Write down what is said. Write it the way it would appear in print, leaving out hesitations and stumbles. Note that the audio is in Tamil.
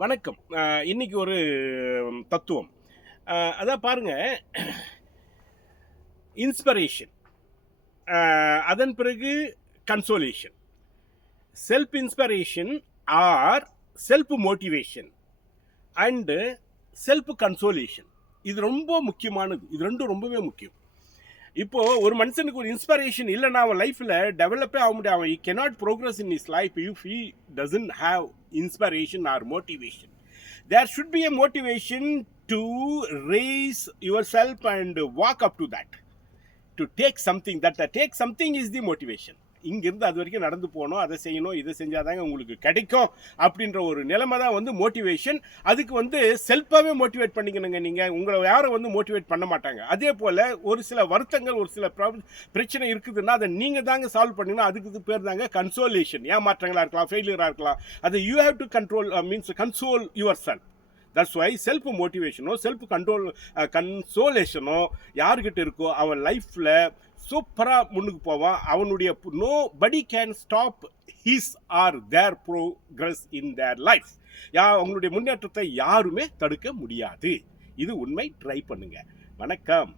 வணக்கம். இன்னைக்கு ஒரு தத்துவம். அதான் பாருங்க, இன்ஸ்பிரேஷன், அதன் பிறகு consolation. Self inspiration or self motivation and self consolation. இது ரொம்ப முக்கியமானது. இது ரெண்டும் ரொம்பவே முக்கியம். இப்போ ஒரு மனுஷனுக்கு ஒரு இன்ஸ்பிரேஷன் இல்லைன்னா அவன் லைஃப்ல டெவலப்பே ஆக முடியாது. அவன் cannot progress in his life if he doesn't have inspiration or motivation. There should be a motivation to raise yourself and walk up to that, to take something. That take something is the motivation. இங்கிருந்து அது வரைக்கும் நடந்து போகணும், அதை செய்யணும், இதை செஞ்சாதாங்க உங்களுக்கு கிடைக்கும் அப்படின்ற ஒரு நிலைமை தான் வந்து மோட்டிவேஷன். அதுக்கு வந்து செல்ஃபாகவே மோட்டிவேட் பண்ணிக்கணுங்க. நீங்கள் உங்களை யாரும் வந்து மோட்டிவேட் பண்ண மாட்டாங்க. அதே போல் ஒரு சில வருத்தங்கள், ஒரு சில பிரச்சனை இருக்குதுன்னா அதை நீங்கள் தாங்க சால்வ் பண்ணணும். அதுக்கு பேர் தாங்க கன்சோலேஷன். ஏமாற்றங்களாக இருக்கலாம், ஃபெயிலியராக இருக்கலாம், அதை you have to control, means console yourself. That's why self மோட்டிவேஷனோ செல்ஃப் கன்சோலேஷனோ யார்கிட்ட இருக்கோ அவன் லைஃப்பில் சூப்பராக முன்னுக்கு போவான். அவனுடைய nobody can stop his or their progress in their life. அவங்களுடைய முன்னேற்றத்தை யாருமே தடுக்க முடியாது. இது உண்மை. ட்ரை பண்ணுங்க. வணக்கம்.